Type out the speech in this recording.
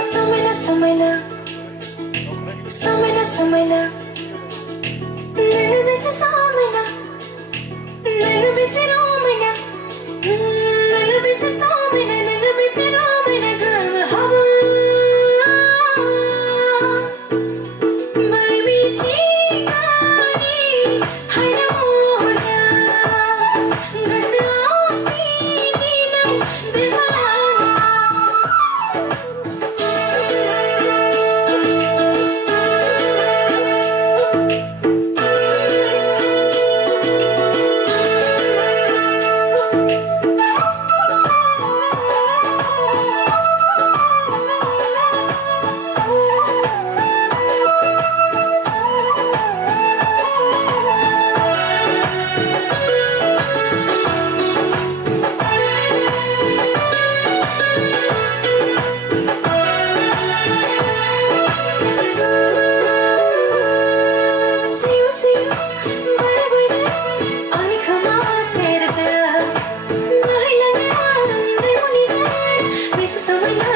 Somaina Somaina Somaina Somaina Nwngw Bese Somaina Nwngw Bese Somaina Nwngw Bese Somaina Nwngw Bese Somaina Gam Hava Baby Chikani Haina Moja Gasami Dinam Bimala See you, bye bye. Ani khama sera sera. Nahi lagna, nahi muni sera. Bese Somaina,